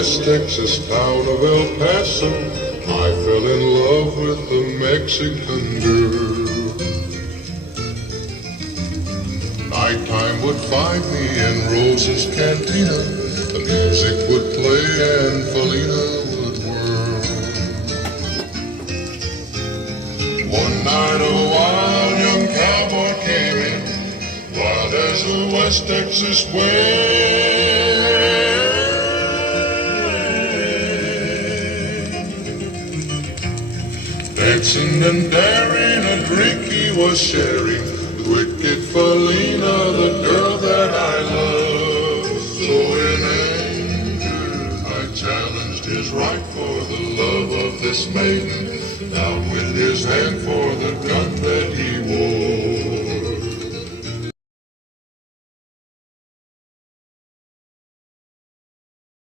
West Texas town of El Paso, I fell in love with a Mexican girl. Nighttime would find me in Rose's cantina. The music would play and Felina would whirl. One night a wild young cowboy came in, wild as a West Texas wind. Dancing and daring, a drink he was sharing with wicked Felina, the girl that I love. So in anger I challenged his right for the love of this maiden, down with his hand for the gun that he wore.